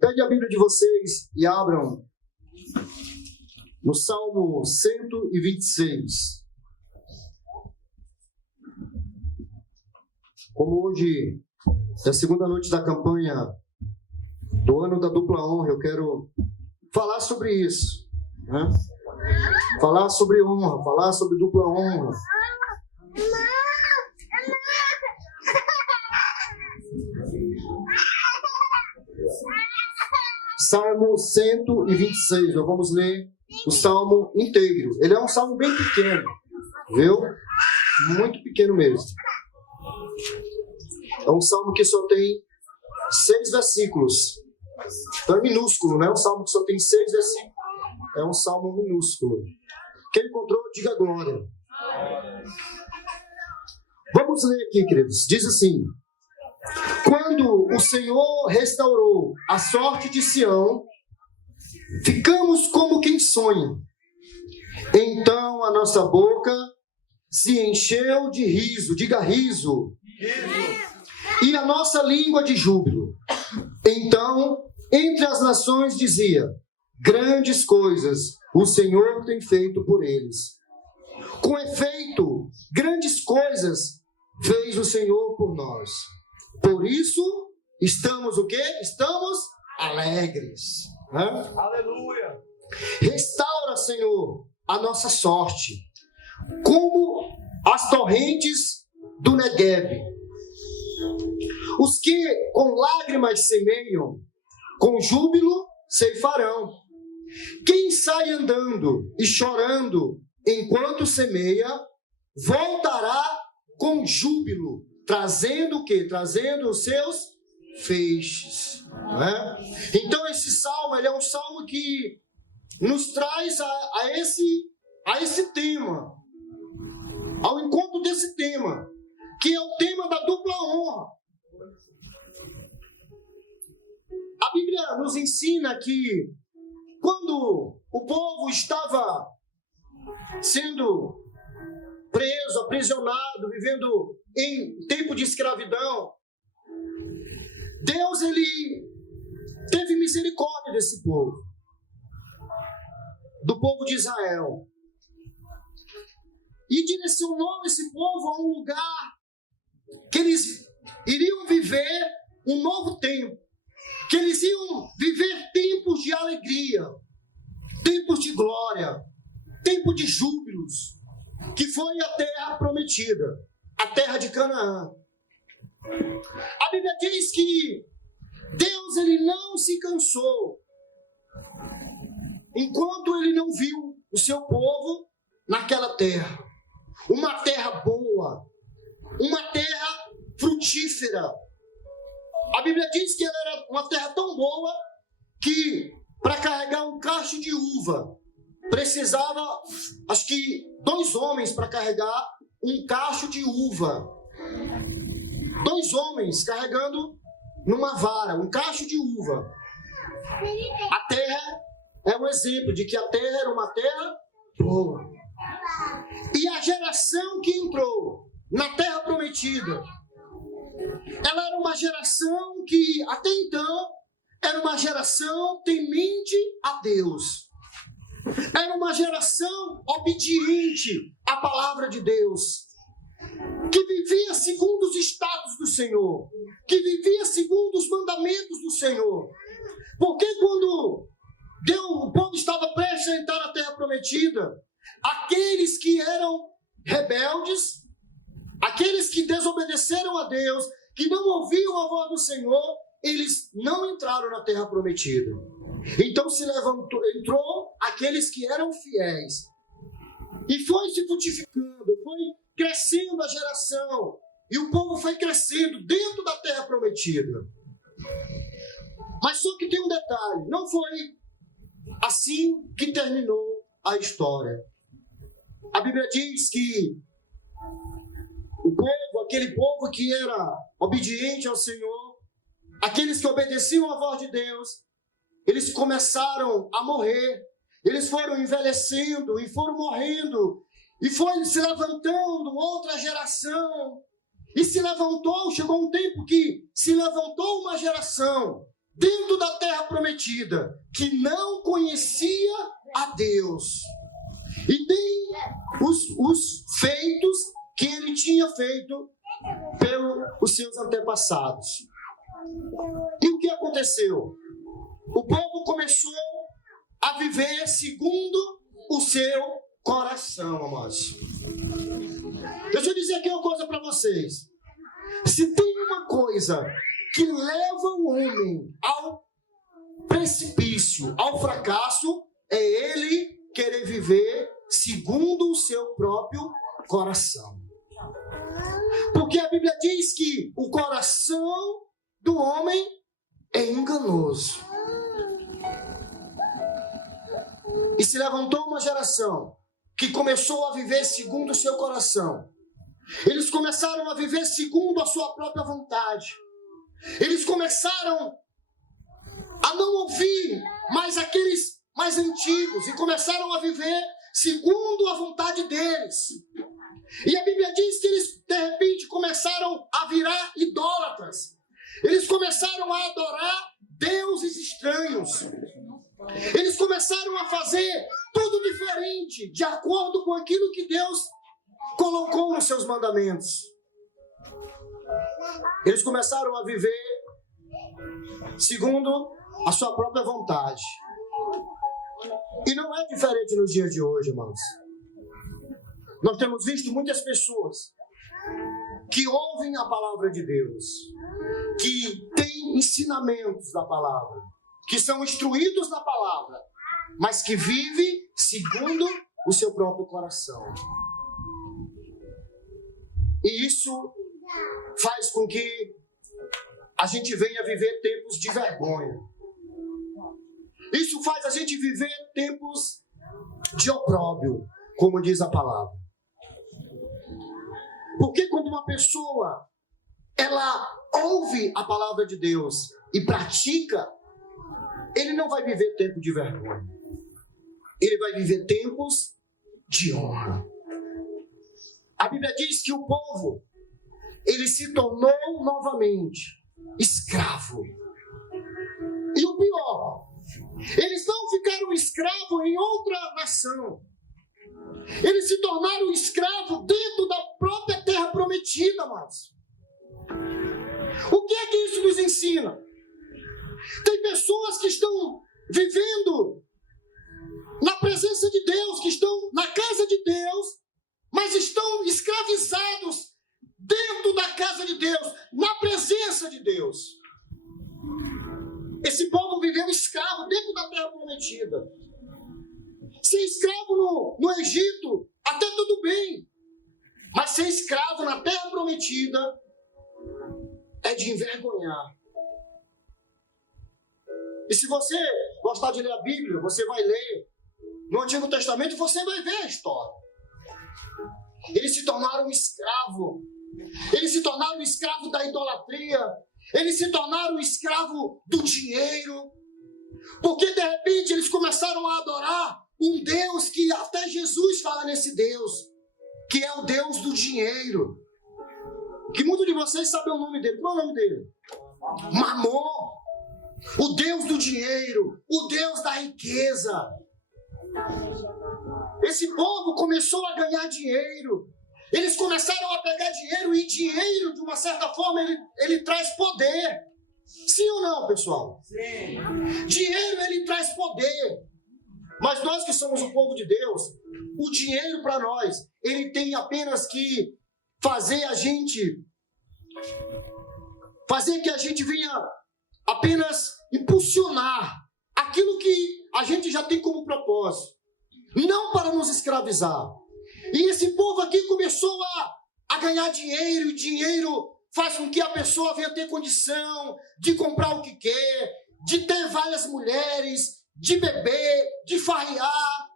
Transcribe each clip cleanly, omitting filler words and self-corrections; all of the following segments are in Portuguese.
Pegue a Bíblia de vocês e abram no Salmo 126. Como hoje é a segunda noite da campanha do ano da dupla honra, eu quero falar sobre isso, né? Falar sobre honra, falar sobre dupla honra. Salmo 126, nós vamos ler o salmo inteiro. Ele é um salmo bem pequeno, viu? Muito pequeno mesmo. É um salmo que só tem 6 versículos. Então é minúsculo, não é um salmo que só tem 6 versículos. É um salmo minúsculo. Quem encontrou, diga glória. Vamos ler aqui, queridos. Diz assim: quando o Senhor restaurou a sorte de Sião, ficamos como quem sonha. Então a nossa boca se encheu de riso, diga riso. E a nossa língua de júbilo. Então, entre as nações dizia: grandes coisas o Senhor tem feito por eles. Com efeito, grandes coisas fez o Senhor por nós. Por isso, estamos o quê? Estamos alegres. Né? Aleluia! Restaura, Senhor, a nossa sorte, como as torrentes do Negueb. Os que com lágrimas semeiam, com júbilo ceifarão. Quem sai andando e chorando enquanto semeia, voltará com júbilo, trazendo o quê? Trazendo os seus feixes. Não é? Então esse salmo, ele é um salmo que nos traz a esse tema, ao encontro desse tema, que é o tema da dupla honra. A Bíblia nos ensina que quando o povo estava sendo preso, aprisionado, vivendo em tempo de escravidão, Deus, ele teve misericórdia desse povo, do povo de Israel, e direcionou esse povo a um lugar que eles iriam viver um novo tempo, que eles iam viver tempos de alegria, tempos de glória, tempos de júbilos, que foi a terra prometida, a terra de Canaã. A Bíblia diz que Deus, ele não se cansou enquanto ele não viu o seu povo naquela terra. Uma terra boa, uma terra frutífera. A Bíblia diz que ela era uma terra tão boa que para carregar um cacho de uva precisava, acho que 2 homens para carregar um cacho de uva. 2 homens carregando numa vara um cacho de uva. A terra é um exemplo de que a terra era uma terra boa. E a geração que entrou na terra prometida, ela era uma geração que até então era uma geração temente a Deus. Era uma geração obediente à palavra de Deus, que vivia segundo os estatutos do Senhor, que vivia segundo os mandamentos do Senhor. Porque quando o povo estava prestes a entrar na terra prometida, aqueles que eram rebeldes, aqueles que desobedeceram a Deus, que não ouviam a voz do Senhor, eles não entraram na terra prometida. Então entrou aqueles que eram fiéis. E foi se frutificando, foi crescendo a geração. E o povo foi crescendo dentro da terra prometida. Mas só que tem um detalhe, não foi assim que terminou a história. A Bíblia diz que o povo, aquele povo que era obediente ao Senhor, aqueles que obedeciam à voz de Deus, eles começaram a morrer, eles foram envelhecendo e foram morrendo, e foi se levantando outra geração, E se levantou, chegou um tempo que se levantou uma geração dentro da terra prometida que não conhecia a Deus. E tem os feitos que ele tinha feito pelos seus antepassados. E o que aconteceu? O povo começou a viver segundo o seu coração, amados. Deixa eu dizer aqui uma coisa para vocês. Se tem uma coisa que leva o homem ao precipício, ao fracasso, é ele querer viver segundo o seu próprio coração. Porque a Bíblia diz que o coração do homem é enganoso. E se levantou uma geração que começou a viver segundo o seu coração. Eles começaram a viver segundo a sua própria vontade. Eles começaram a não ouvir mais aqueles mais antigos e começaram a viver segundo a vontade deles. E a Bíblia diz que eles, de repente, começaram a virar idólatras. Eles começaram a adorar deuses estranhos. Eles começaram a fazer tudo diferente, de acordo com aquilo que Deus colocou nos seus mandamentos. Eles começaram a viver segundo a sua própria vontade. E não é diferente nos dias de hoje, irmãos. Nós temos visto muitas pessoas que ouvem a palavra de Deus, que têm ensinamentos da palavra, que são instruídos na palavra, mas que vivem segundo o seu próprio coração. E isso faz com que a gente venha viver tempos de vergonha. Isso faz a gente viver tempos de opróbrio, como diz a palavra. Porque quando uma pessoa, ela ouve a palavra de Deus e pratica, ele não vai viver tempo de vergonha. Ele vai viver tempos de honra. A Bíblia diz que o povo, ele se tornou novamente escravo. E o pior, eles não ficaram escravos em outra nação. Eles se tornaram escravos dentro da própria terra prometida, mas o que é que isso nos ensina? Tem pessoas que estão vivendo na presença de Deus, que estão na casa de Deus, mas estão escravizados dentro da casa de Deus, na presença de Deus. Esse povo viveu escravo dentro da terra prometida. Ser escravo no Egito, até tudo bem. Mas ser escravo na terra prometida é de envergonhar. E se você gostar de ler a Bíblia, você vai ler no Antigo Testamento e você vai ver a história. Eles se tornaram escravos. Eles se tornaram escravos da idolatria. Eles se tornaram escravos do dinheiro. Porque de repente eles começaram a adorar um Deus que até Jesus fala nesse Deus, que é o Deus do dinheiro. Que muitos de vocês sabem o nome dele. Qual é o nome dele? Mamon. O Deus do dinheiro, o Deus da riqueza. Esse povo começou a ganhar dinheiro. Eles começaram a pegar dinheiro, e dinheiro, de uma certa forma, ele traz poder. Sim ou não, pessoal? Sim. Dinheiro, ele traz poder. Mas nós que somos o povo de Deus, o dinheiro para nós, ele tem apenas que fazer que a gente venha apenas impulsionar aquilo que a gente já tem como propósito, não para nos escravizar. E esse povo aqui começou a ganhar dinheiro, e dinheiro faz com que a pessoa venha ter condição de comprar o que quer, de ter várias mulheres, de beber, de farrear.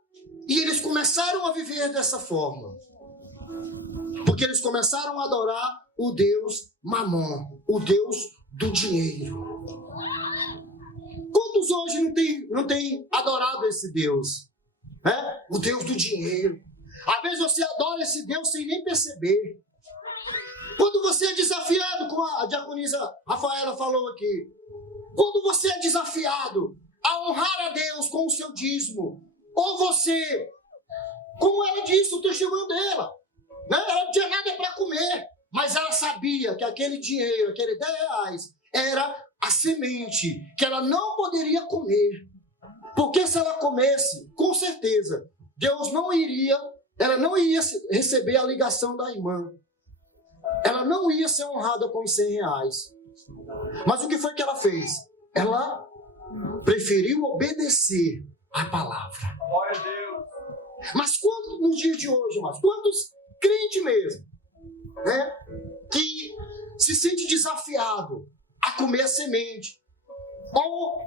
E eles começaram a viver dessa forma, porque eles começaram a adorar o Deus Mamon, o Deus do dinheiro. Quantos hoje não tem adorado esse Deus? O Deus do dinheiro. Às vezes você adora esse Deus sem nem perceber. Quando você é desafiado, como a diaconisa Rafaela falou aqui, quando você é desafiado a honrar a Deus com o seu dízimo, ou você, como ela disse, o testemunho dela, né? Ela não tinha nada para comer, mas ela sabia que aquele dinheiro, aquele R$10, era a semente que ela não poderia comer. Porque se ela comesse, com certeza, ela não iria receber a ligação da irmã. Ela não ia ser honrada com os R$100. Mas o que foi que ela fez? Ela preferiu obedecer a palavra. Glória a Deus. Mas nos dias de hoje, quantos crentes mesmo, né, que se sente desafiado a comer a semente, ou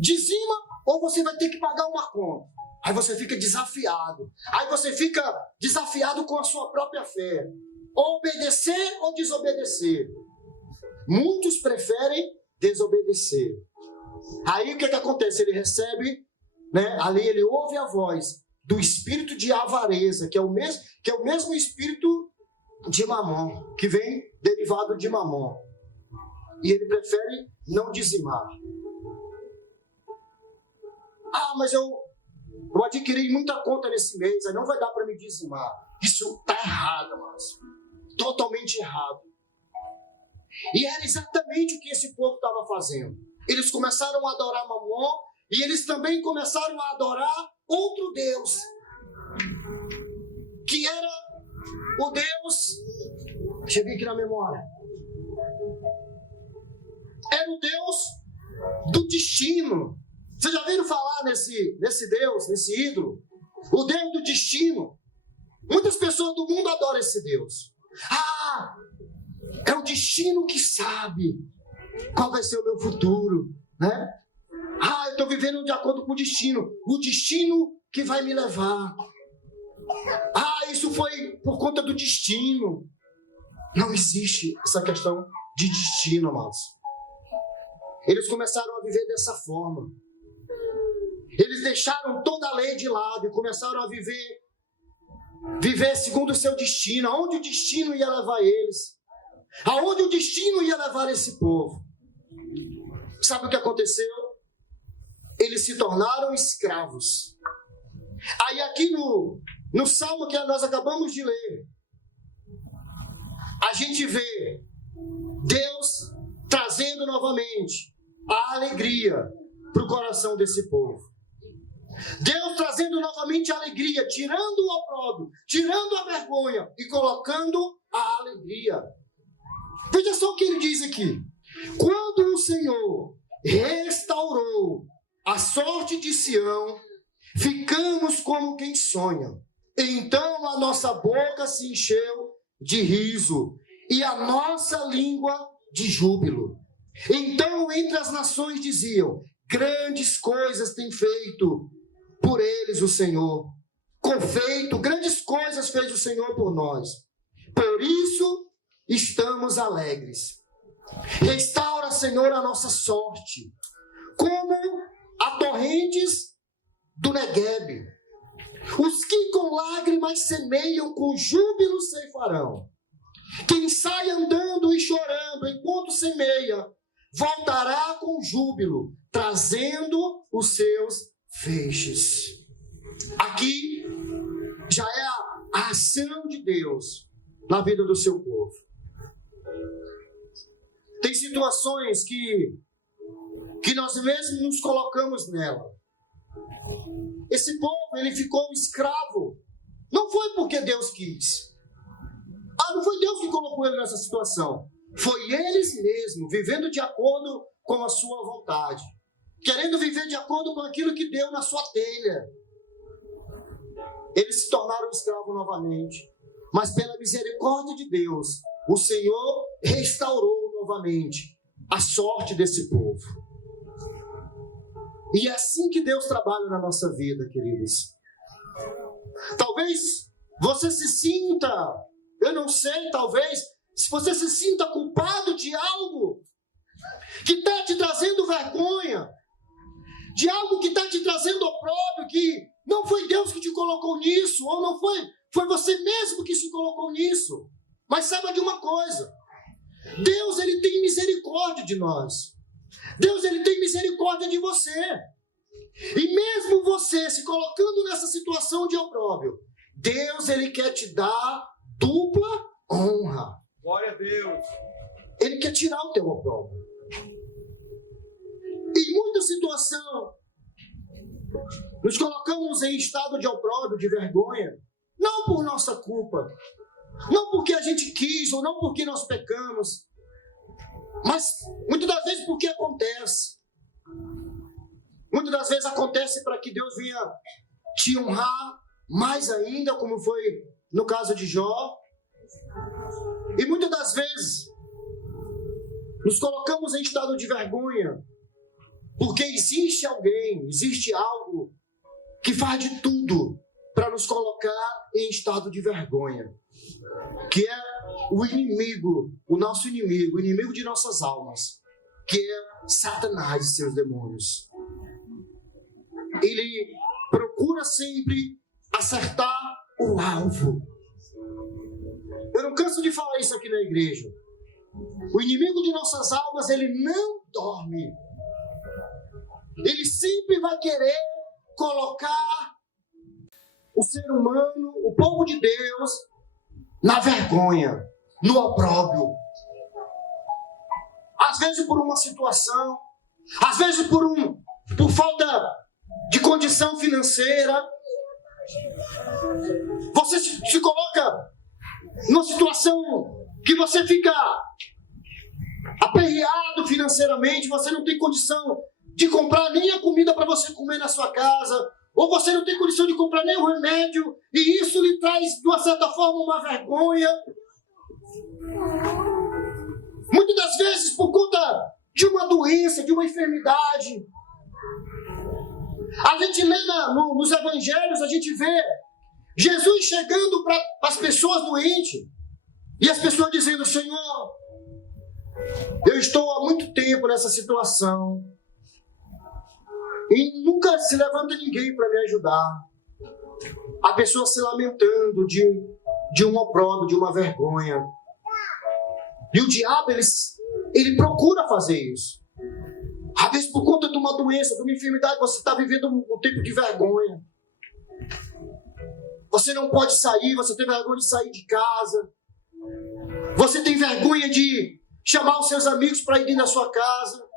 dizima, ou você vai ter que pagar uma conta. Aí você fica desafiado. Aí você fica desafiado com a sua própria fé. Ou obedecer ou desobedecer. Muitos preferem desobedecer. Aí o que acontece? Ele recebe, né, ali ele ouve a voz do espírito de avareza, que é o mesmo espírito de Mamon, que vem derivado de Mamon. E ele prefere não dizimar. Ah, mas eu adquiri muita conta nesse mês, aí não vai dar para me dizimar. Isso está errado, mas totalmente errado. E era exatamente o que esse povo estava fazendo. Eles começaram a adorar Mamon e eles também começaram a adorar outro Deus, que era o Deus, deixa eu ver aqui na memória, era o Deus do destino. Vocês já viram falar nesse Deus, nesse ídolo? O Deus do destino. Muitas pessoas do mundo adoram esse Deus. Ah, é o destino que sabe qual vai ser o meu futuro, né? Ah, eu estou vivendo de acordo com o destino que vai me levar. Ah, isso foi por conta do destino. Não existe essa questão de destino, amados. Eles começaram a viver dessa forma. Eles deixaram toda a lei de lado e começaram a viver segundo o seu destino, aonde o destino ia levar eles, aonde o destino ia levar esse povo. Sabe o que aconteceu? Eles se tornaram escravos. Aí aqui no salmo que nós acabamos de ler, a gente vê Deus trazendo novamente a alegria para o coração desse povo. Deus trazendo novamente a alegria, tirando o opróbrio, tirando a vergonha e colocando a alegria. Veja só o que ele diz aqui. Quando o Senhor restaurou a sorte de Sião, ficamos como quem sonha. Então a nossa boca se encheu de riso e a nossa língua de júbilo. Então entre as nações diziam: grandes coisas tem feito por eles o Senhor. Grandes coisas fez o Senhor por nós. Por isso estamos alegres. Restaura, Senhor, a nossa sorte, como a torrentes do Neguebe. Os que com lágrimas semeiam, com júbilo ceifarão. Quem sai andando e chorando enquanto semeia, voltará com júbilo, trazendo os seus feixes. Aqui já é a ação de Deus na vida do seu povo. Tem situações que nós mesmos nos colocamos nela. Esse povo, ele ficou escravo. Não foi porque Deus quis. Não foi Deus que colocou ele nessa situação. Foi eles mesmos, vivendo de acordo com a sua vontade. Querendo viver de acordo com aquilo que deu na sua telha. Eles se tornaram escravos novamente. Mas pela misericórdia de Deus, o Senhor restaurou novamente a sorte desse povo. E é assim que Deus trabalha na nossa vida, queridos. Talvez você se sinta, eu não sei, talvez, se você se sinta culpado de algo que está te trazendo vergonha, de algo que está te trazendo opróbrio, que não foi Deus que te colocou nisso, ou não foi você mesmo que se colocou nisso. Mas saiba de uma coisa. Deus, ele tem misericórdia de nós. Deus, ele tem misericórdia de você. E mesmo você se colocando nessa situação de opróbrio, Deus, ele quer te dar dupla honra. Glória a Deus. Ele quer tirar o teu opróbrio. Em muita situação, nos colocamos em estado de opróbrio, de vergonha, não por nossa culpa, não porque a gente quis ou não porque nós pecamos, mas muitas das vezes porque acontece. Muitas das vezes acontece para que Deus venha te honrar mais ainda, como foi no caso de Jó. E muitas das vezes nos colocamos em estado de vergonha porque existe alguém, existe algo que faz de tudo para nos colocar em estado de vergonha, que é o inimigo, o nosso inimigo, o inimigo de nossas almas, que é Satanás e seus demônios. Ele procura sempre acertar o alvo. Eu não canso de falar isso aqui na igreja. O inimigo de nossas almas, ele não dorme. Ele sempre vai querer colocar o ser humano, o povo de Deus, na vergonha, no opróbrio. Às vezes por uma situação, às vezes por falta de condição financeira. Você se coloca numa situação que você fica aperreado financeiramente, você não tem condição de comprar nem a comida para você comer na sua casa, ou você não tem condição de comprar nem o remédio, e isso lhe traz, de uma certa forma, uma vergonha. Muitas das vezes, por conta de uma doença, de uma enfermidade. A gente lê nos evangelhos, a gente vê Jesus chegando para as pessoas doentes, e as pessoas dizendo: Senhor, eu estou há muito tempo nessa situação, e nunca se levanta ninguém para me ajudar. A pessoa se lamentando de um opróbrio, de uma vergonha. E o diabo, ele procura fazer isso. Às vezes, por conta de uma doença, de uma enfermidade, você está vivendo um tempo de vergonha. Você não pode sair, você tem vergonha de sair de casa. Você tem vergonha de chamar os seus amigos para irem na sua casa.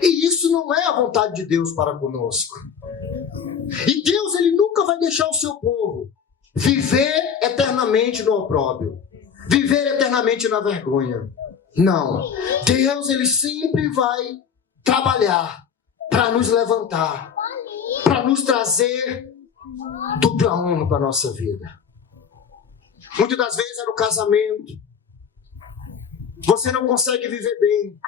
E isso não é a vontade de Deus para conosco. E Deus, ele nunca vai deixar o seu povo viver eternamente no opróbrio, viver eternamente na vergonha. Não. Deus, ele sempre vai trabalhar para nos levantar, para nos trazer dupla honra para a nossa vida. Muitas das vezes é no casamento. Você não consegue viver bem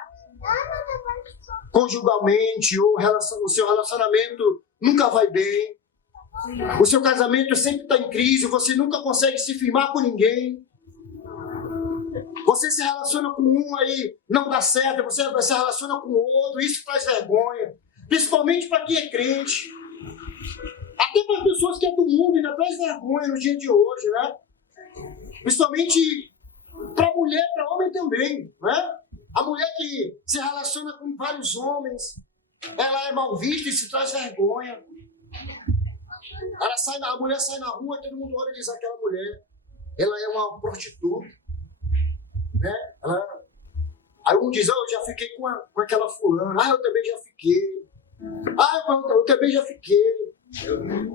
conjugalmente, ou o seu relacionamento nunca vai bem. O seu casamento sempre está em crise, você nunca consegue se firmar com ninguém. Você se relaciona com um aí, não dá certo, você se relaciona com o outro, isso traz vergonha. Principalmente para quem é crente. Até para as pessoas que é do mundo, ainda traz vergonha no dia de hoje, né? Principalmente para mulher, para homem também, né? A mulher que se relaciona com vários homens, ela é mal vista e se traz vergonha. A mulher sai na rua e todo mundo olha e diz: aquela mulher, ela é uma prostituta, né? Aí um diz: eu já fiquei com aquela fulana. Eu também já fiquei. Eu também já fiquei.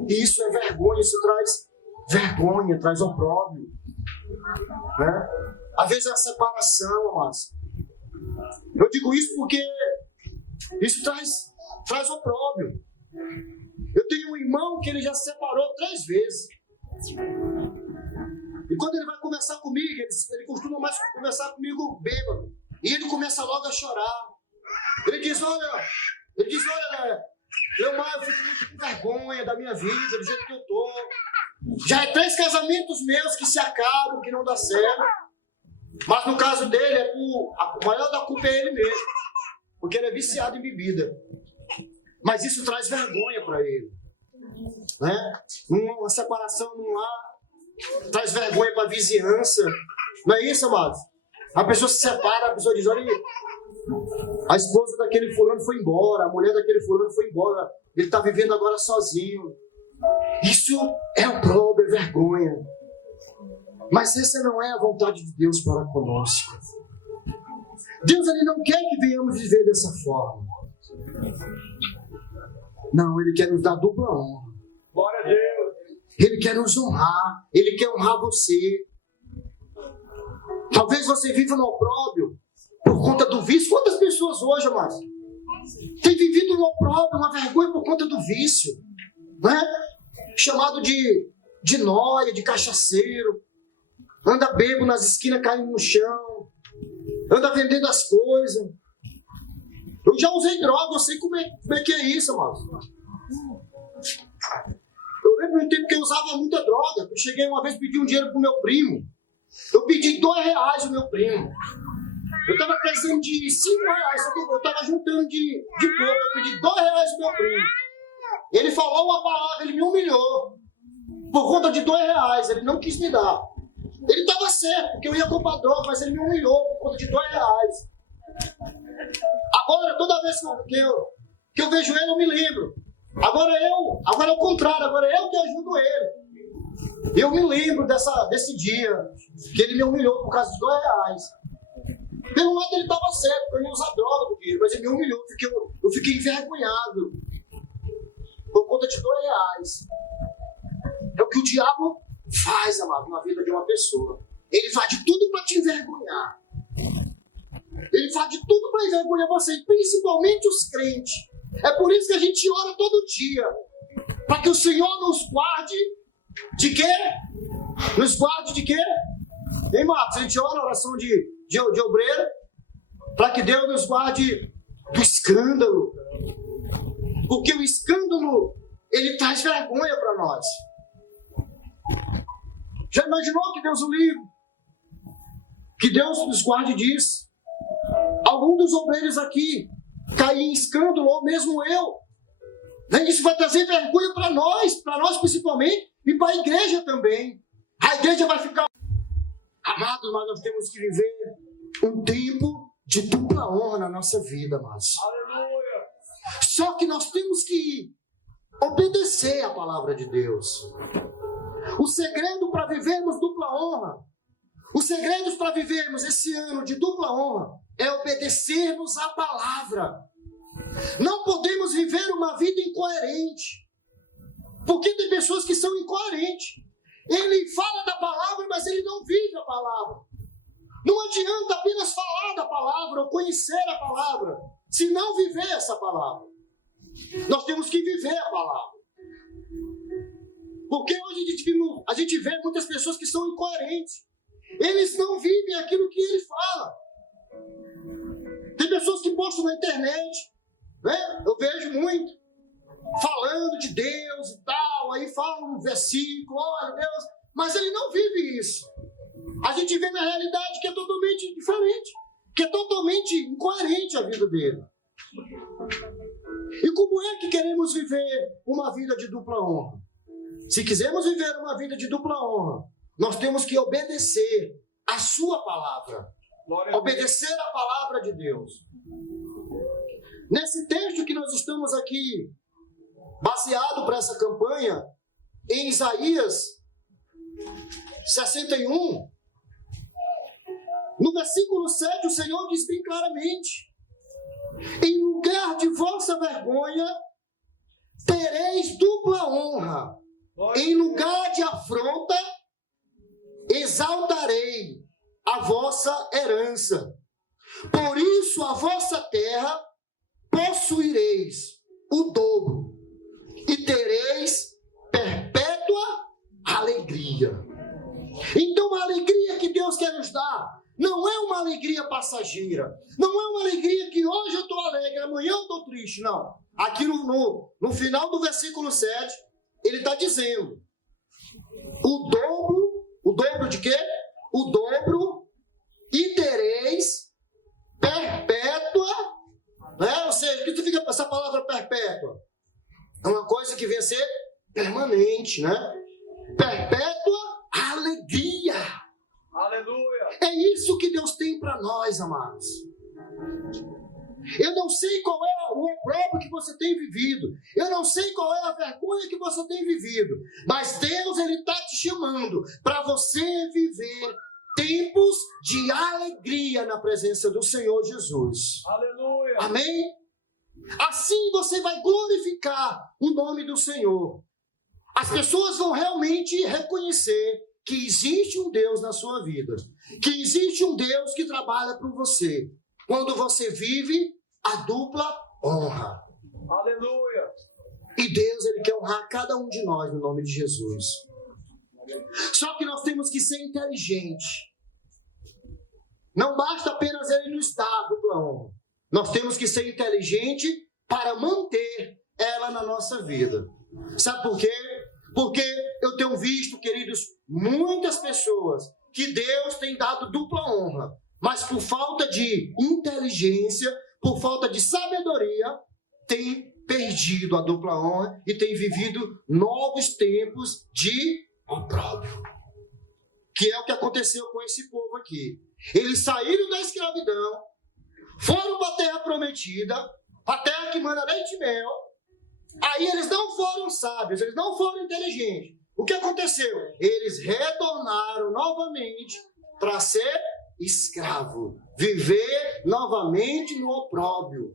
E isso é vergonha, isso traz vergonha, traz opróbrio, né? Às vezes é a separação, mas eu digo isso porque isso traz opróbrio. Eu tenho um irmão que ele já se separou 3 vezes. E quando ele vai conversar comigo, ele costuma mais conversar comigo bêbado. E ele começa logo a chorar. Ele diz: olha, Leomar, eu fico muito com vergonha da minha vida, do jeito que eu tô. Já é 3 casamentos meus que se acabam, que não dá certo. Mas no caso dele, a maior da culpa é ele mesmo. Porque ele é viciado em bebida. Mas isso traz vergonha para ele, né? Uma separação num lar traz vergonha para a vizinhança. Não é isso, amados? A pessoa se separa, a pessoa diz, olha, a esposa daquele fulano foi embora, a mulher daquele fulano foi embora, ele está vivendo agora sozinho. Isso é opróbrio, é vergonha. Mas essa não é a vontade de Deus para conosco. Deus, ele não quer que venhamos viver dessa forma. Não, ele quer nos dar dupla honra. Glória a Deus. Ele quer nos honrar. Ele quer honrar você. Talvez você viva no opróbrio por conta do vício. Quantas pessoas hoje, amados, têm vivido no opróbrio, uma vergonha por conta do vício, né? Chamado de nóia, de cachaceiro. Anda bêbado nas esquinas, caindo no chão. Anda vendendo as coisas. Eu já usei droga, eu sei como é que é isso, amados. Eu lembro no tempo que eu usava muita droga. Eu cheguei uma vez e pedi um dinheiro pro meu primo. Eu pedi R$2 ao meu primo. Eu estava precisando de R$5, só que eu estava juntando de pouco. Eu pedi R$2 ao meu primo. Ele falou uma palavra, ele me humilhou. Por conta de R$2, ele não quis me dar. Ele estava certo, porque eu ia comprar droga, mas ele me humilhou por conta de R$2. Agora, toda vez que eu vejo ele, eu me lembro. Agora é o contrário, agora é eu que ajudo ele. Eu me lembro desse dia que ele me humilhou por causa de R$2. Pelo lado ele estava certo, porque eu ia usar droga do dinheiro, mas ele me humilhou, porque eu fiquei envergonhado por conta de R$2. É o que o diabo faz, amado, na vida de uma pessoa. Ele faz de tudo para te envergonhar. Ele faz de tudo para envergonhar você, principalmente os crentes. É por isso que a gente ora todo dia, para que o Senhor nos guarde de quê? Nos guarde de quê? Hein, Marcos? A gente ora a oração de obreiro, para que Deus nos guarde do escândalo. Porque o escândalo, ele traz vergonha para nós. Já imaginou que Deus o livre? Que Deus nos guarde disso. Algum dos obreiros aqui cair em escândalo, ou mesmo eu. Isso vai trazer vergonha para nós principalmente, e para a igreja também. A igreja vai ficar... Amados, mas nós temos que viver um tempo de dupla honra na nossa vida, amados. Aleluia. Só que nós temos que obedecer a palavra de Deus. O segredo para vivermos dupla honra, os segredos para vivermos esse ano de dupla honra, é obedecermos a palavra. Não podemos viver uma vida incoerente. Porque tem pessoas que são incoerentes. Ele fala da palavra, mas ele não vive a palavra. Não adianta apenas falar da palavra ou conhecer a palavra, se não viver essa palavra. Nós temos que viver a palavra. Porque hoje a gente vê muitas pessoas que são incoerentes. Eles não vivem aquilo que ele fala. Tem pessoas que postam na internet, né? Eu vejo muito, falando de Deus e tal, aí falam um versículo, olha Deus, mas ele não vive isso. A gente vê na realidade que é totalmente diferente, que é totalmente incoerente a vida dele. E como é que queremos viver uma vida de dupla honra? Se quisermos viver uma vida de dupla honra, nós temos que obedecer a sua palavra. Obedecer a palavra de Deus. Nesse texto que nós estamos aqui, baseado para essa campanha, em Isaías 61, no versículo 7, o Senhor diz bem claramente: em lugar de vossa vergonha, tereis dupla honra. Em lugar de afronta, exaltarei a vossa herança. Por isso a vossa terra possuireis o dobro e tereis perpétua alegria. Então a alegria que Deus quer nos dar não é uma alegria passageira, não é uma alegria que hoje eu estou alegre, amanhã eu estou triste, não. Aqui no final do versículo 7, ele está dizendo: o dobro de quê? O dobro, e tereis perpétua, né? Ou seja, o que significa essa palavra perpétua? É uma coisa que vem a ser permanente, né? Perpétua isso que Deus tem para nós, amados. Eu não sei qual é o opróbrio que você tem vivido. Eu não sei qual é a vergonha que você tem vivido. Mas Deus, Ele está te chamando para você viver tempos de alegria na presença do Senhor Jesus. Aleluia. Amém? Assim você vai glorificar o nome do Senhor. As pessoas vão realmente reconhecer que existe um Deus na sua vida. Que existe um Deus que trabalha por você. Quando você vive a dupla honra. Aleluia. E Deus, Ele quer honrar cada um de nós no nome de Jesus. Só que nós temos que ser inteligentes. Não basta apenas Ele nos dar a dupla honra. Nós temos que ser inteligentes para manter ela na nossa vida. Sabe por quê? Porque eu tenho visto, queridos, muitas pessoas que Deus tem dado dupla honra, mas por falta de inteligência, por falta de sabedoria, tem perdido a dupla honra e tem vivido novos tempos de opróbrio. Que é o que aconteceu com esse povo aqui. Eles saíram da escravidão, foram para a terra prometida, a terra que manda leite e mel. Aí eles não foram sábios, eles não foram inteligentes. O que aconteceu? Eles retornaram novamente para ser escravo, viver novamente no opróbrio.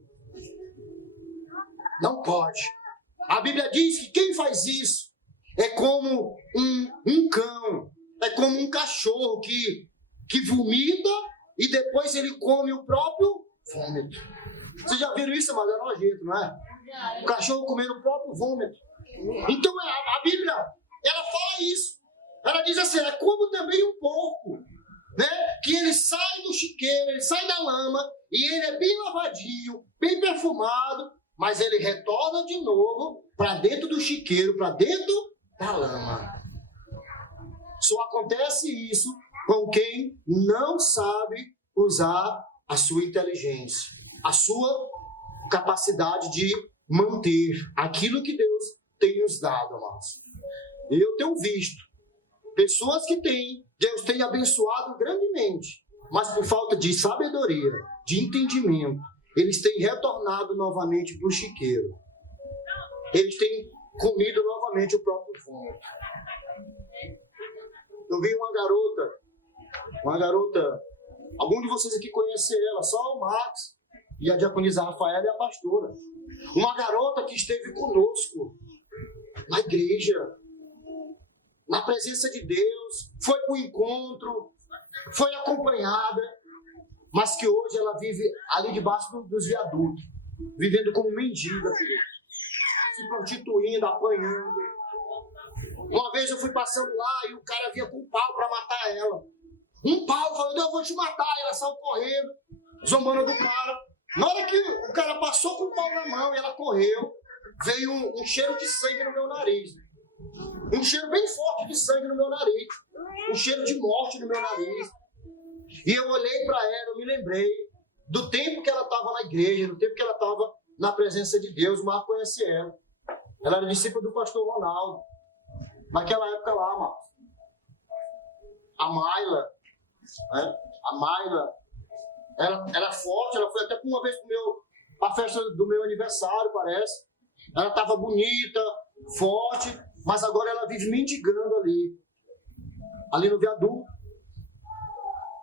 Não pode. A Bíblia diz que quem faz isso é como um cão, é como um cachorro que vomita e depois ele come o próprio vômito. Vocês já viram isso, mas é nojento, não é? O cachorro comendo o próprio vômito. Então a Bíblia, ela fala isso. Ela diz assim, é como também um porco, né? Que ele sai do chiqueiro, ele sai da lama e ele é bem lavadinho, bem perfumado, mas ele retorna de novo para dentro do chiqueiro, para dentro da lama. Só acontece isso com quem não sabe usar a sua inteligência, a sua capacidade de manter aquilo que Deus tem nos dado, amados. Eu tenho visto pessoas que Deus tem abençoado grandemente, mas por falta de sabedoria, de entendimento, eles têm retornado novamente para o chiqueiro. Eles têm comido novamente o próprio vômito. Eu vi uma garota, algum de vocês aqui conhece ela, só o Max e a diaconisa Rafaela e a pastora. Uma garota que esteve conosco na igreja, na presença de Deus, foi para o encontro, foi acompanhada, mas que hoje ela vive ali debaixo dos viadutos, vivendo como mendiga, se prostituindo, apanhando. Uma vez eu fui passando lá e o cara vinha com um pau para matar ela. Um pau, falando, eu vou te matar. E ela saiu correndo, zombando do cara. Na hora que o cara passou com o pau na mão e ela correu, veio um cheiro de sangue no meu nariz. Um cheiro bem forte de sangue no meu nariz. Um cheiro de morte no meu nariz. E eu olhei para ela, eu me lembrei do tempo que ela estava na igreja, do tempo que ela estava na presença de Deus. O Marco conhece ela. Ela era discípula do pastor Ronaldo. Naquela época lá, mano. A Mayla, né? A Mayla, ela era forte, ela foi até uma vez para a festa do meu aniversário, parece. Ela estava bonita, forte, mas agora ela vive mendigando ali no viaduto,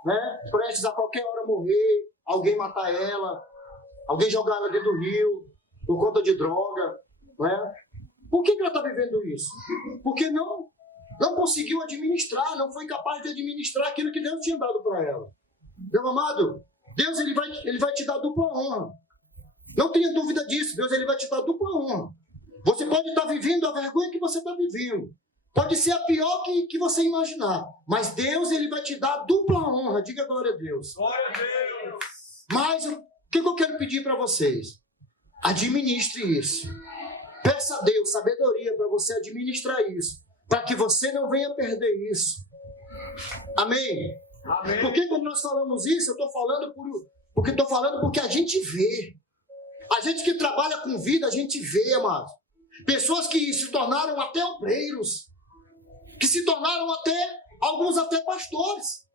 né? Prestes a qualquer hora morrer, alguém matar ela, alguém jogar ela dentro do rio, por conta de droga, né? Por que ela está vivendo isso? Porque não conseguiu administrar, não foi capaz de administrar aquilo que Deus tinha dado para ela. Meu amado, Deus ele vai te dar dupla honra. Não tenha dúvida disso, Deus ele vai te dar dupla honra. Você pode estar vivendo a vergonha que você está vivendo. Pode ser a pior que você imaginar. Mas Deus ele vai te dar dupla honra. Diga glória a Deus. Glória a Deus. Mas o que eu quero pedir para vocês? Administre isso. Peça a Deus sabedoria para você administrar isso, para que você não venha perder isso. Amém? Amém. Porque quando nós falamos isso, eu estou falando porque a gente vê. A gente que trabalha com vida, a gente vê, amados. Pessoas que se tornaram até obreiros, que se tornaram alguns até pastores.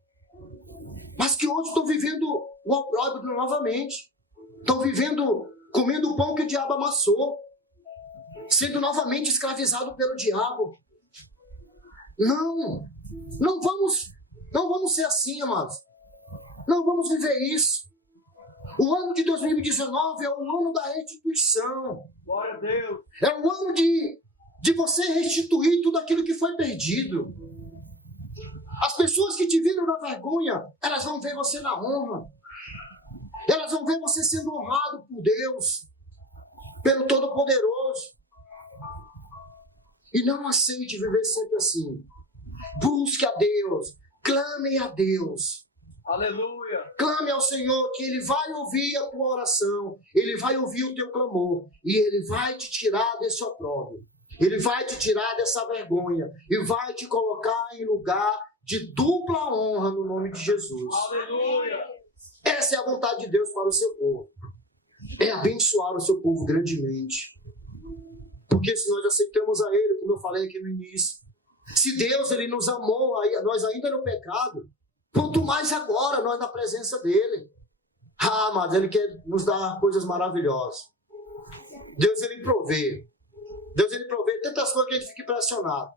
mas que hoje estão vivendo o opróbrio novamente. Estão vivendo, comendo o pão que o diabo amassou, sendo novamente escravizado pelo diabo. Não vamos ser assim, amados. Não vamos viver isso. O ano de 2019 é o ano da restituição. Glória a Deus. É o ano de você restituir tudo aquilo que foi perdido. As pessoas que te viram na vergonha, elas vão ver você na honra. Elas vão ver você sendo honrado por Deus, pelo Todo-Poderoso. E não aceite viver sempre assim. Busque a Deus, clame a Deus. Aleluia. Clame ao Senhor, que Ele vai ouvir a tua oração, Ele vai ouvir o teu clamor, e Ele vai te tirar desse opróbrio, Ele vai te tirar dessa vergonha, e vai te colocar em lugar de dupla honra no nome de Jesus. Aleluia. Essa é a vontade de Deus para o seu povo, é abençoar o seu povo grandemente, porque se nós aceitamos a Ele, como eu falei aqui no início, se Deus Ele nos amou, nós ainda no pecado, quanto mais agora nós na presença dEle. Mas Ele quer nos dar coisas maravilhosas. Deus Ele provê. Deus Ele provê tantas coisas que a gente fica impressionado.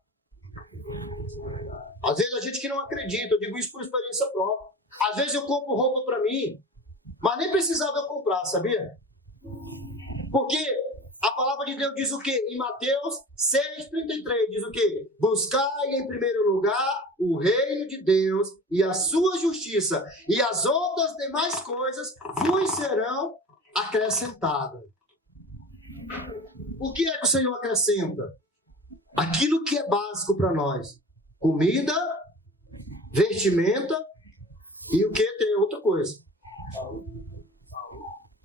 Às vezes a gente que não acredita, eu digo isso por experiência própria. Às vezes eu compro roupa para mim, mas nem precisava eu comprar, sabia? Porque a palavra de Deus diz o quê? Em Mateus 6,33 diz o quê? Buscai em primeiro lugar o reino de Deus e a sua justiça, e as outras demais coisas vos serão acrescentadas. O que é que o Senhor acrescenta? Aquilo que é básico para nós. Comida, vestimenta e o que? Tem outra coisa.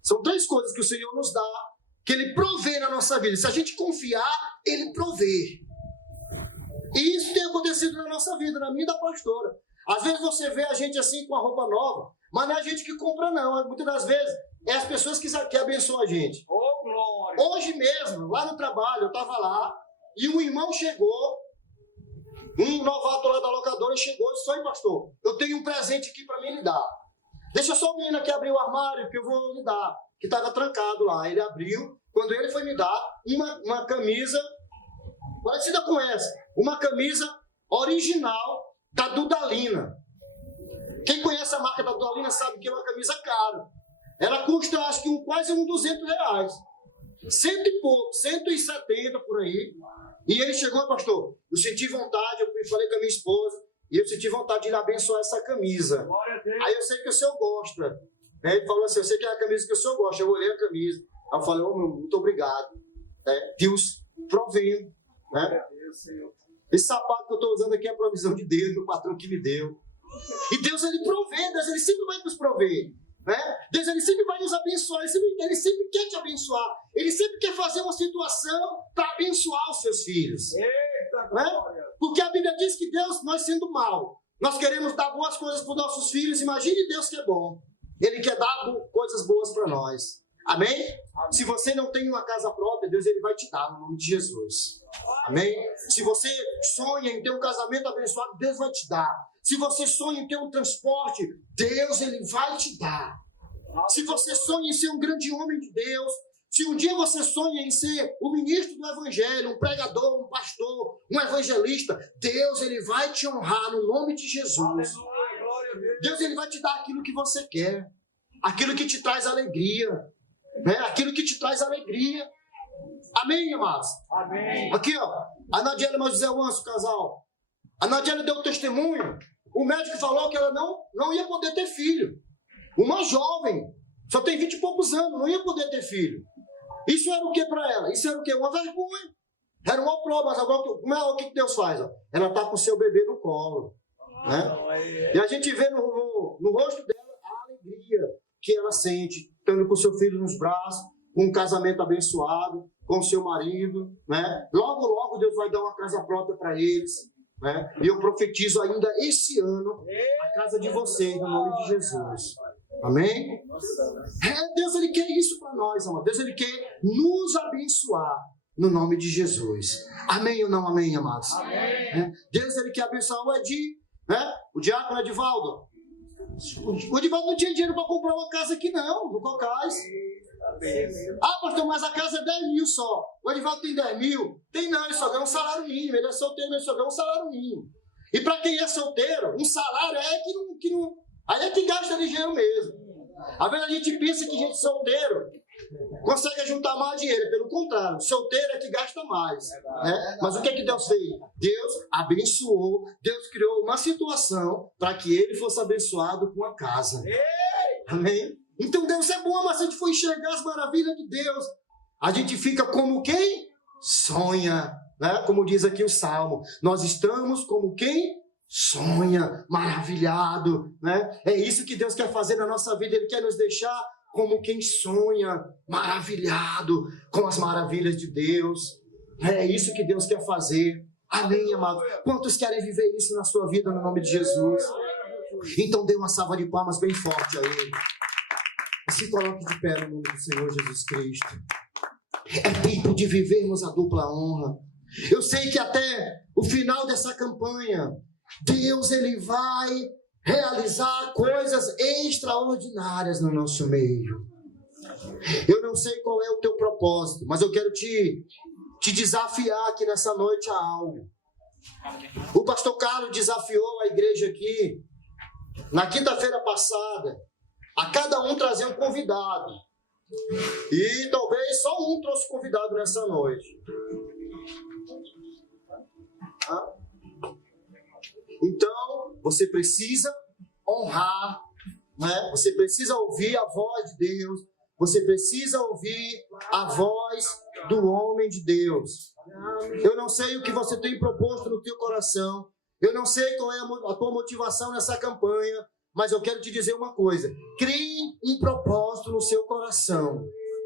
São 3 coisas que o Senhor nos dá, que Ele provê na nossa vida. Se a gente confiar, Ele provê. E isso tem acontecido na nossa vida, na minha e da pastora. Às vezes você vê a gente assim com a roupa nova, mas não é a gente que compra não. Muitas das vezes é as pessoas que abençoam a gente. Oh, glória. Hoje mesmo, lá no trabalho, eu estava lá, e um irmão chegou, um novato lá da locadora chegou e disse: "Oi, pastor, eu tenho um presente aqui para mim lhe dar. Deixa só o menino aqui abrir o armário que eu vou lhe dar." Que estava trancado lá. Ele abriu. Quando ele foi me dar uma camisa parecida com essa, uma camisa original da Dudalina. Quem conhece a marca da Dudalina sabe que é uma camisa cara. Ela custa, acho que quase uns R$200. 100 e pouco, 170 por aí. E ele chegou: "Pastor, eu senti vontade", eu falei com a minha esposa, e eu senti vontade de lhe abençoar essa camisa. Aí eu sei que o senhor gosta. Ele falou assim: "Eu sei que é a camisa que o senhor gosta." Eu olhei a camisa. Aí eu falei: "Muito obrigado." Deus provendo. Né? Esse sapato que eu estou usando aqui é a provisão de Deus, do patrão que me deu. E Deus Ele provê, Deus Ele sempre vai nos prover. Né? Deus Ele sempre vai nos abençoar, Ele sempre quer te abençoar. Ele sempre quer fazer uma situação para abençoar os seus filhos. Eita, né? glória. Porque a Bíblia diz que Deus, nós sendo mal, nós queremos dar boas coisas para os nossos filhos. Imagine Deus que é bom. Ele quer dar coisas boas para nós. Amém? Amém? Se você não tem uma casa própria, Deus Ele vai te dar, no nome de Jesus. Amém? Se você sonha em ter um casamento abençoado, Deus vai te dar. Se você sonha em ter um transporte, Deus Ele vai te dar. Se você sonha em ser um grande homem de Deus, se um dia você sonha em ser um ministro do Evangelho, um pregador, um pastor, um evangelista, Deus Ele vai te honrar no nome de Jesus. Deus Ele vai te dar aquilo que você quer, aquilo que te traz alegria, né? Aquilo que te traz alegria. Amém, amados? Amém. Aqui, ó, a Nadiela e o José Wanso, casal. A Nadiela deu testemunho. O médico falou que ela não ia poder ter filho. Uma jovem, só tem 20 e poucos anos, não ia poder ter filho. Isso era o que para ela? Isso era o que? Uma vergonha. Era uma prova, mas agora o que Deus faz? Ó? Ela está com o seu bebê no colo. Né? E a gente vê no rosto dela a alegria que ela sente, estando com o seu filho nos braços, com um casamento abençoado, com o seu marido. Né? Logo, logo Deus vai dar uma casa própria para eles. Né? E eu profetizo ainda esse ano a casa de vocês, no nome de Jesus. Amém? Deus Ele quer isso para nós, amado. Deus Ele quer nos abençoar no nome de Jesus. Amém ou não amém, amados? Amém. Deus Ele quer abençoar o Edir, né? O diácono Edivaldo. O Edivaldo não tinha dinheiro para comprar uma casa aqui não, no Cocais. Ah, pastor, mas a casa é 10 mil só. O Edivaldo tem 10 mil? Tem não, ele só ganha um salário mínimo. Ele é solteiro, ele só ganha um salário mínimo. E para quem é solteiro, um salário é que não... Aí é que gasta de dinheiro mesmo. Às vezes a gente pensa que gente solteiro consegue juntar mais dinheiro. Pelo contrário, solteiro é que gasta mais. Né? Mas o que é que Deus fez? Deus abençoou, Deus criou uma situação para que ele fosse abençoado com a casa. Amém? Então Deus é bom, mas se a gente for enxergar as maravilhas de Deus, a gente fica como quem sonha. Né? Como diz aqui o Salmo, nós estamos como quem sonha, maravilhado. Né? É isso que Deus quer fazer na nossa vida. Ele quer nos deixar como quem sonha, maravilhado com as maravilhas de Deus. É isso que Deus quer fazer. Amém, amado? Quantos querem viver isso na sua vida no nome de Jesus? Então dê uma salva de palmas bem forte a Ele. E se coloque de pé no nome do Senhor Jesus Cristo. É tempo de vivermos a dupla honra. Eu sei que até o final dessa campanha, Deus ele vai realizar coisas extraordinárias no nosso meio. Eu não sei qual é o teu propósito, mas eu quero te desafiar aqui nessa noite a algo. O pastor Carlos desafiou a igreja aqui, na quinta-feira passada, a cada um trazer um convidado. E talvez só um trouxe convidado nessa noite. Então, você precisa honrar, né? Você precisa ouvir a voz de Deus, você precisa ouvir a voz do homem de Deus. Eu não sei o que você tem proposto no teu coração, eu não sei qual é a tua motivação nessa campanha, mas eu quero te dizer uma coisa: crie um propósito no seu coração.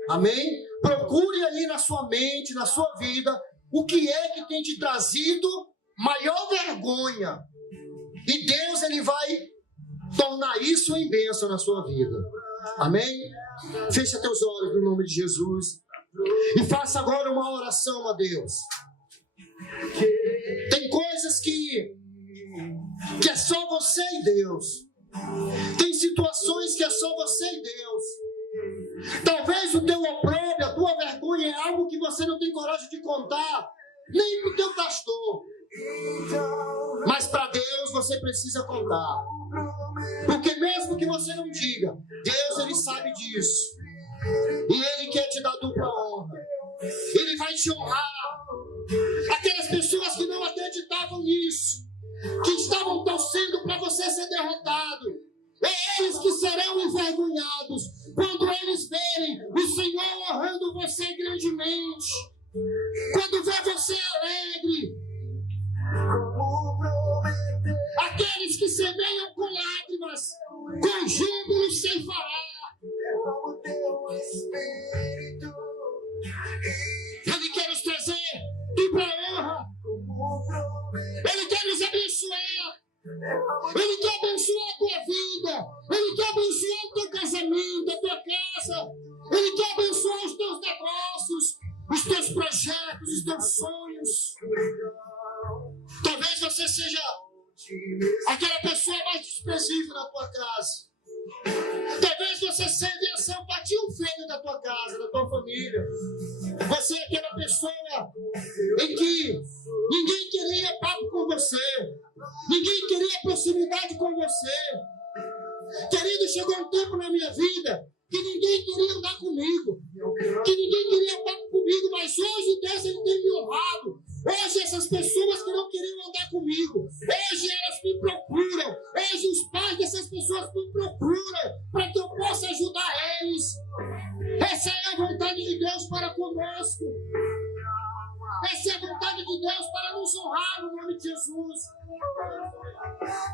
Amém? Procure aí na sua mente, na sua vida, o que é que tem te trazido maior vergonha. E Deus ele vai tornar isso em bênção na sua vida. Amém? Fecha teus olhos no nome de Jesus. E faça agora uma oração a Deus. Tem coisas que é só você e Deus. Tem situações que é só você e Deus. Talvez o teu opróbrio, a tua vergonha é algo que você não tem coragem de contar, nem para o teu pastor. Mas para Deus você precisa contar. Porque mesmo que você não diga, Deus ele sabe disso. E Ele quer te dar dupla honra. Ele vai te honrar. Aquelas pessoas que não acreditavam nisso, que estavam torcendo para você ser derrotado, é eles que serão envergonhados quando eles verem o Senhor honrando você grandemente. Quando ver você alegre. Aqueles que semeiam com lágrimas, com júbilo sem falar. Ele quer nos trazer dupla honra. Ele quer nos abençoar. Ele quer abençoar a tua vida. Ele quer abençoar o teu casamento, a tua casa. Ele quer abençoar os teus negócios, os teus projetos, os teus sonhos. Talvez você seja aquela pessoa mais desprezível na tua casa. Talvez você seja a simpatia feia da tua casa, da tua família. Você é aquela pessoa em que ninguém queria papo com você, ninguém queria proximidade com você. Querido, chegou um tempo na minha vida que ninguém queria andar comigo, que ninguém queria papo comigo, mas hoje Deus ele tem me honrado. Hoje essas pessoas que não queriam andar comigo, hoje elas me procuram, hoje os pais dessas pessoas me procuram para que eu possa ajudar eles. Essa é a vontade de Deus para conosco. Essa é a vontade de Deus para nos honrar no nome de Jesus.